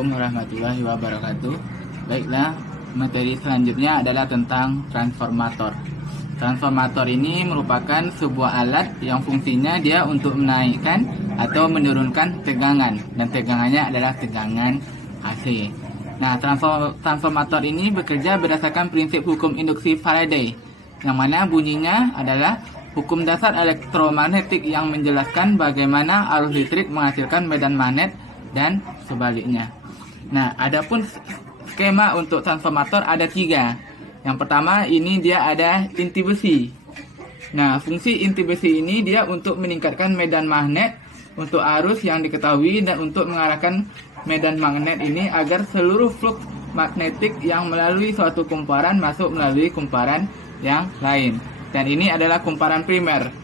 Assalamualaikum warahmatullahi wabarakatuh. Baiklah, materi selanjutnya adalah tentang transformator. Transformator ini merupakan sebuah alat yang fungsinya dia untuk menaikkan atau menurunkan tegangan, dan tegangannya adalah tegangan AC. Nah, transformator ini bekerja berdasarkan prinsip hukum induksi Faraday, yang mana bunyinya adalah hukum dasar elektromagnetik yang menjelaskan bagaimana arus listrik menghasilkan medan magnet dan sebaliknya. Nah, adapun skema untuk transformator ada 3. Yang pertama, ini dia ada inti besi. Nah, fungsi inti besi ini dia untuk meningkatkan medan magnet untuk arus yang diketahui dan untuk mengarahkan medan magnet ini agar seluruh flux magnetik yang melalui suatu kumparan masuk melalui kumparan yang lain. Dan ini adalah kumparan primer.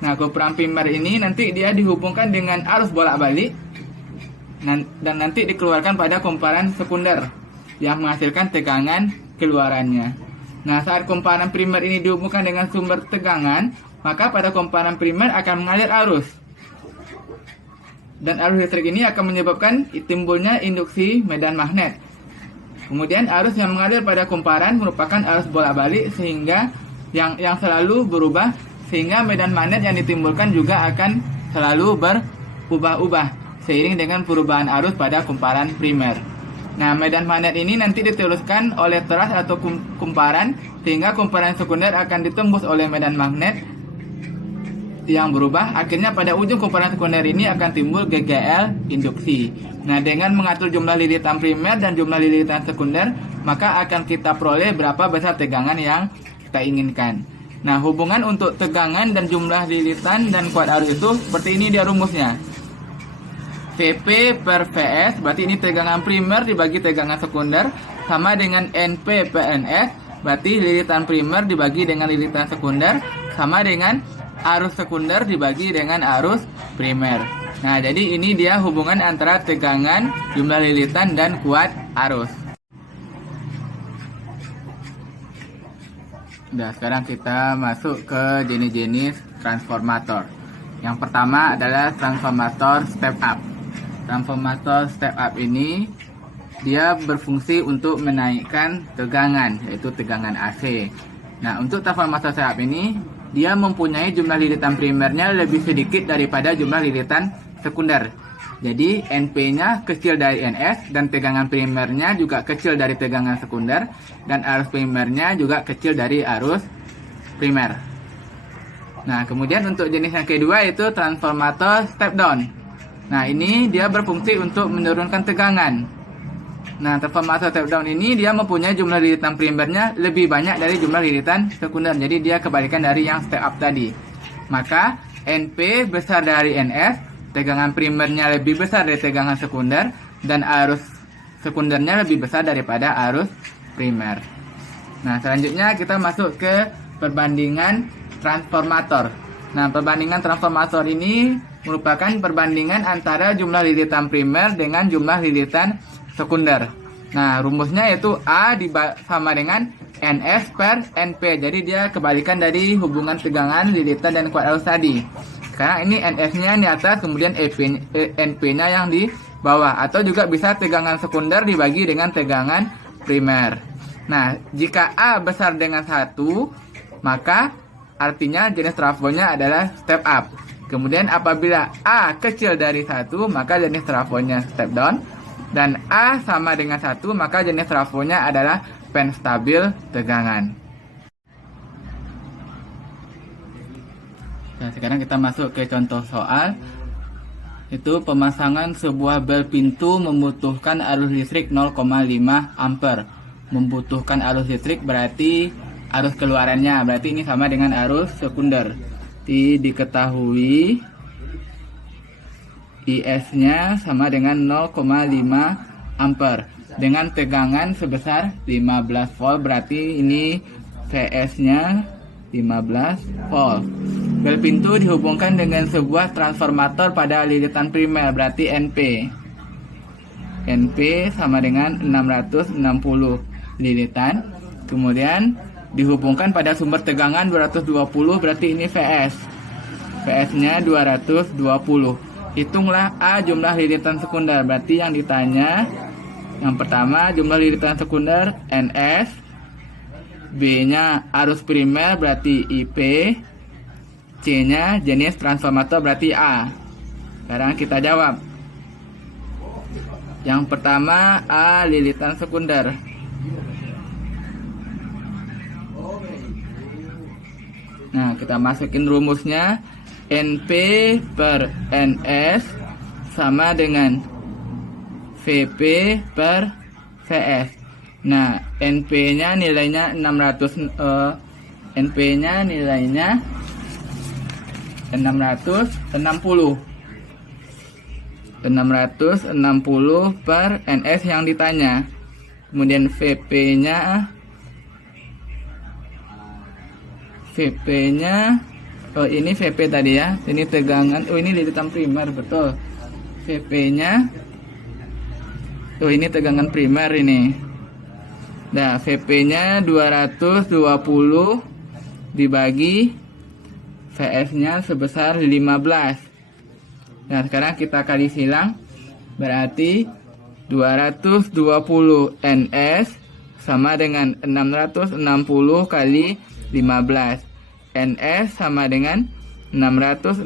Nah, kumparan primer ini nanti dia dihubungkan dengan arus bolak-balik dan nanti dikeluarkan pada kumparan sekunder yang menghasilkan tegangan keluarannya. Nah, saat kumparan primer ini dihubungkan dengan sumber tegangan, maka pada kumparan primer akan mengalir arus. Dan arus listrik ini akan menyebabkan timbulnya induksi medan magnet. Kemudian arus yang mengalir pada kumparan merupakan arus bolak-balik sehingga yang selalu berubah, sehingga medan magnet yang ditimbulkan juga akan selalu berubah-ubah seiring dengan perubahan arus pada kumparan primer. Nah, medan magnet ini nanti diteruskan oleh teras atau kumparan, sehingga kumparan sekunder akan ditembus oleh medan magnet yang berubah. Akhirnya pada ujung kumparan sekunder ini akan timbul GGL induksi. Nah, dengan mengatur jumlah lilitan primer dan jumlah lilitan sekunder, maka akan kita peroleh berapa besar tegangan yang kita inginkan. Nah, hubungan untuk tegangan dan jumlah lilitan dan kuat arus itu seperti ini dia rumusnya. Vp per Vs, berarti ini tegangan primer dibagi tegangan sekunder, sama dengan Np per Ns, berarti lilitan primer dibagi dengan lilitan sekunder, sama dengan arus sekunder dibagi dengan arus primer. Nah, jadi ini dia hubungan antara tegangan, jumlah lilitan, dan kuat arus. Nah, sekarang kita masuk ke jenis-jenis transformator. Yang pertama adalah transformator step up. Transformator step up ini dia berfungsi untuk menaikkan tegangan, yaitu tegangan AC. Nah, untuk transformator step up ini dia mempunyai jumlah lilitan primernya lebih sedikit daripada jumlah lilitan sekunder. Jadi NP-nya kecil dari NS dan tegangan primernya juga kecil dari tegangan sekunder, dan arus primernya juga kecil dari arus primer. Nah, kemudian untuk jenis yang kedua yaitu transformator step down. Nah, ini dia berfungsi untuk menurunkan tegangan. Nah, transformator step down ini dia mempunyai jumlah lilitan primernya lebih banyak dari jumlah lilitan sekunder. Jadi dia kebalikan dari yang step up tadi. Maka NP besar dari NS, tegangan primernya lebih besar dari tegangan sekunder, dan arus sekundernya lebih besar daripada arus primer. Nah, selanjutnya kita masuk ke perbandingan transformator. Nah, perbandingan transformator ini merupakan perbandingan antara jumlah lilitan primer dengan jumlah lilitan sekunder. Nah, rumusnya yaitu A sama dengan NS per NP. Jadi dia kebalikan dari hubungan tegangan, lilitan, dan kuat arus tadi. Sekarang ini NS-nya di atas, kemudian NP-nya yang di bawah. Atau juga bisa tegangan sekunder dibagi dengan tegangan primer. Nah, jika A besar dengan 1, maka artinya jenis trafonya adalah step up. Kemudian apabila A kecil dari 1, maka jenis trafonya step down. Dan A sama dengan 1, maka jenis trafonya adalah penstabil tegangan. Nah, sekarang kita masuk ke contoh soal. Itu pemasangan sebuah bel pintu membutuhkan arus listrik 0,5 ampere. Membutuhkan arus listrik berarti arus keluarannya, berarti ini sama dengan arus sekunder. Diketahui IS-nya sama dengan 0,5 ampere dengan tegangan sebesar 15 volt, berarti ini CS-nya 15 volt. Bel pintu dihubungkan dengan sebuah transformator pada lilitan primer, berarti NP. NP sama dengan 660 lilitan. Kemudian dihubungkan pada sumber tegangan 220, berarti ini VS. VS-nya 220. Hitunglah A jumlah lilitan sekunder, berarti yang ditanya Yang pertama jumlah lilitan sekunder NS, B-nya arus primer berarti IP, C-nya jenis transformator berarti A. Sekarang kita jawab. Yang pertama A lilitan sekunder. Nah, kita masukin rumusnya. NP per NS sama dengan VP per VS. Nah, NP-nya nilainya 600, NP-nya nilainya 660. 660 per NS yang ditanya. Kemudian VP-nya oh ini VP tadi ya. Ini tegangan. Oh ini lilitan primer, betul. VP-nya oh ini tegangan primer ini. Nah, VP-nya 220 dibagi VS-nya sebesar 15. Nah, sekarang kita kali silang, berarti 220 NS sama dengan 660 kali 15. NS sama dengan 660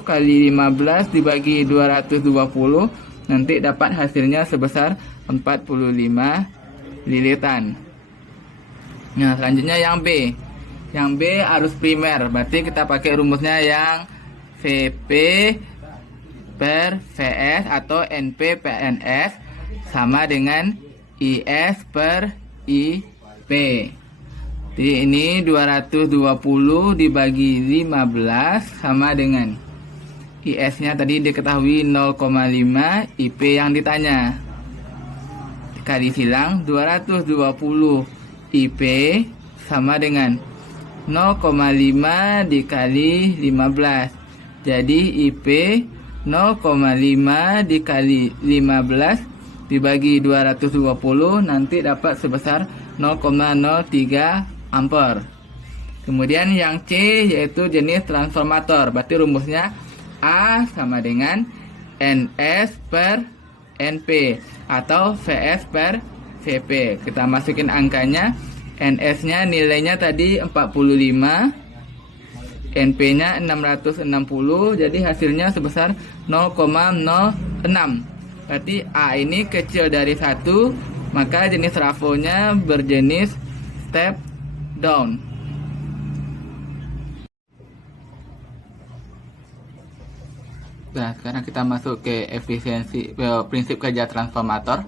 kali 15 dibagi 220, nanti dapat hasilnya sebesar 45 lilitan. Nah, selanjutnya yang B. Yang B arus primer, berarti kita pakai rumusnya yang VP per VS atau NP per NS sama dengan IS per IP. Jadi ini 220 dibagi 15 sama dengan IS-nya tadi diketahui 0,5, IP yang ditanya. Dikali silang 220 IP sama dengan 0,5 dikali 15. Jadi IP 0,5 dikali 15 dibagi 220 nanti dapat sebesar 0,03 ampere. Kemudian yang C yaitu jenis transformator. Berarti rumusnya A sama dengan NS per NP atau VS per VP. Kita masukin angkanya. NS-nya nilainya tadi 45. NP-nya 660, jadi hasilnya sebesar 0,06. Berarti A ini kecil dari 1, maka jenis trafonya berjenis step down. Nah, sekarang kita masuk ke efisiensi prinsip kerja transformator.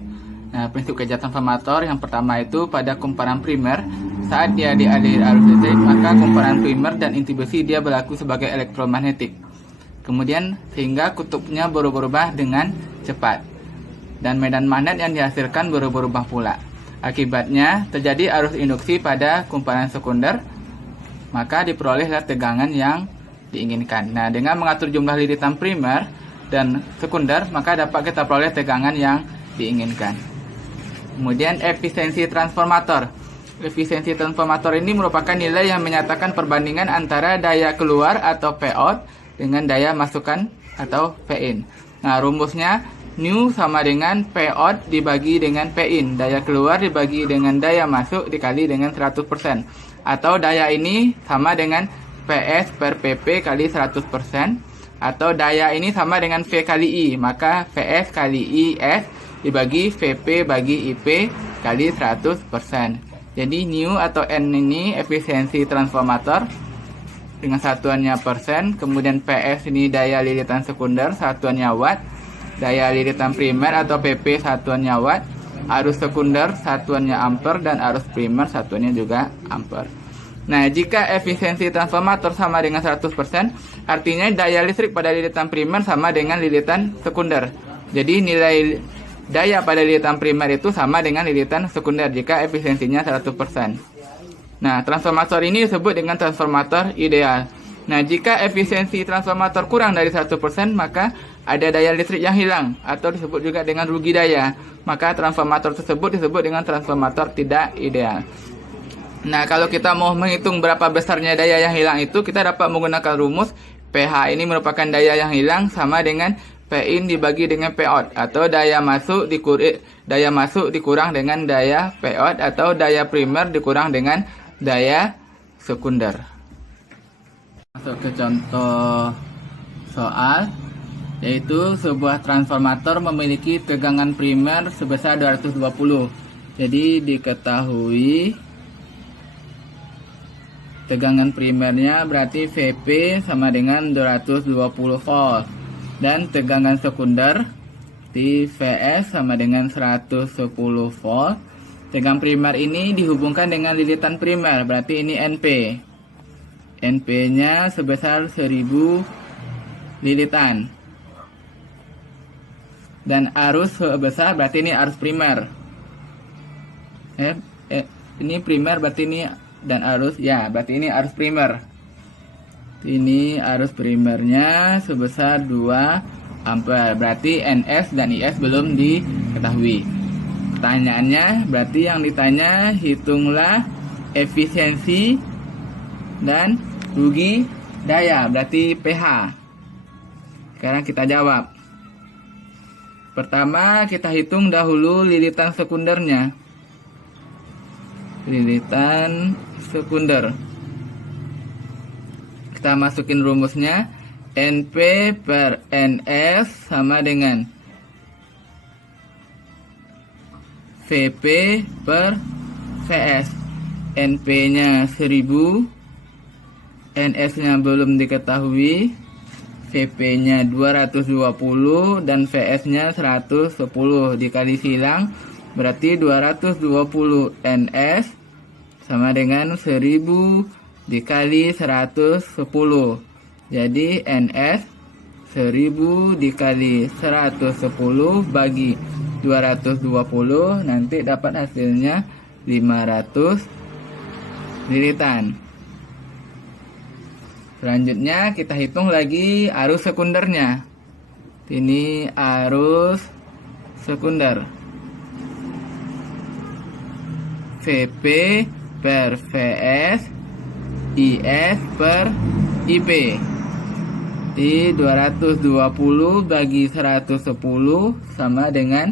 Nah, prinsip kerja transformator yang pertama itu pada kumparan primer, saat dia dialiri arus listrik, maka kumparan primer dan inti besi dia berlaku sebagai elektromagnetik. Kemudian sehingga kutubnya berubah-ubah dengan cepat. Dan medan magnet yang dihasilkan berubah-ubah pula. Akibatnya terjadi arus induksi pada kumparan sekunder, maka diperolehlah tegangan yang diinginkan. Nah, dengan mengatur jumlah lilitan primer dan sekunder, maka dapat kita peroleh tegangan yang diinginkan. Kemudian efisiensi transformator. Efisiensi transformator ini merupakan nilai yang menyatakan perbandingan antara daya keluar atau Pout dengan daya masukan atau Pin. Nah, rumusnya Nu sama dengan Pout dibagi dengan Pin. Daya keluar dibagi dengan daya masuk dikali dengan 100%. Atau daya ini sama dengan PS per PP kali 100%. Atau daya ini sama dengan V kali I. Maka PS kali IS dibagi VP bagi IP kali 100%. Jadi Nu atau N ini efisiensi transformator dengan satuannya persen. Kemudian PS ini daya lilitan sekunder, satuannya watt. Daya lilitan primer atau PP satuannya watt. Arus sekunder satuannya ampere dan arus primer satuannya juga ampere. Nah, jika efisiensi transformator sama dengan 100%, artinya daya listrik pada lilitan primer sama dengan lilitan sekunder. Jadi nilai daya pada lilitan primer itu sama dengan lilitan sekunder jika efisiensinya 100%. Nah, transformator ini disebut dengan transformator ideal. Nah, jika efisiensi transformator kurang dari 100%, maka ada daya listrik yang hilang atau disebut juga dengan rugi daya. Maka transformator tersebut disebut dengan transformator tidak ideal. Nah, kalau kita mau menghitung berapa besarnya daya yang hilang itu, kita dapat menggunakan rumus PH ini merupakan daya yang hilang sama dengan P in dibagi dengan P out, atau daya masuk dikurang dengan daya P out, atau daya primer dikurang dengan daya sekunder. Masuk ke contoh soal, yaitu sebuah transformator memiliki tegangan primer sebesar 220. Jadi diketahui tegangan primernya berarti Vp sama dengan 220 volt. Dan tegangan sekunder di Vs sama dengan 110 volt. Tegangan primer ini dihubungkan dengan lilitan primer, berarti ini NP. NP-nya sebesar 1000 lilitan. Dan arus sebesar, berarti ini arus primer. Ini primer, berarti ini, dan arus, ya, berarti ini arus primer. Ini arus primernya sebesar 2 ampere. Berarti NS dan IS belum diketahui. Pertanyaannya, berarti yang ditanya hitunglah efisiensi dan rugi daya, berarti PH. Sekarang kita jawab. Pertama, kita hitung dahulu lilitan sekundernya. Lilitan sekunder. Kita masukin rumusnya, NP per NS sama dengan Vp per Vs. NP-nya 1000, NS-nya belum diketahui, Vp-nya 220, dan Vs-nya 110. Dikali silang, berarti 220 NS sama dengan 1000 dikali 110. Jadi NS 1000 dikali 110 bagi 220, nanti dapat hasilnya 500 lilitan. Selanjutnya kita hitung lagi arus sekundernya. Ini arus sekunder. Vp per Vs IS per IP. Di 220 bagi 110 sama dengan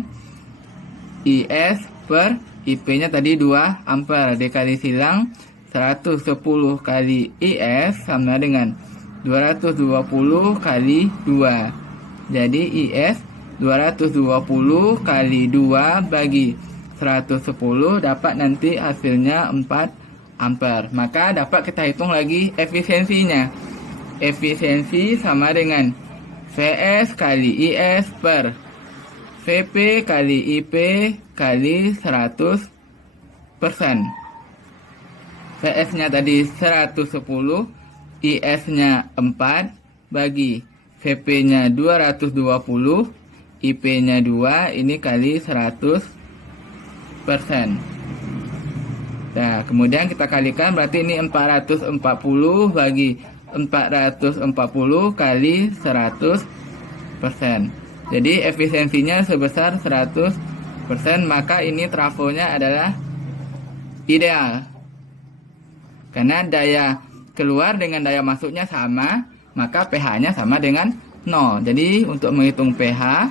IS per IP-nya tadi 2 ampere, dikali silang 110 kali IS sama dengan 220 kali 2. Jadi IS 220 kali 2 bagi 110 dapat nanti hasilnya 4 ampere. Maka dapat kita hitung lagi efisiensinya. Efisiensi sama dengan Vs kali IS per Vp kali IP kali 100%. Vs-nya tadi 110, IS-nya 4 bagi Vp-nya 220, IP-nya 2, ini kali 100%. Nah, kemudian kita kalikan, berarti ini 440 bagi 440 kali 100%. Jadi efisiensinya sebesar 100%, maka ini trafonya adalah ideal. Karena daya keluar dengan daya masuknya sama, maka pH-nya sama dengan 0. Jadi untuk menghitung pH,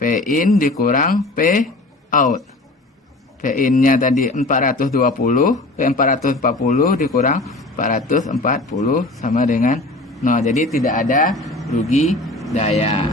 P in dikurang P out. P in-nya tadi 440 dikurang 440 sama dengan 0. Jadi tidak ada rugi daya.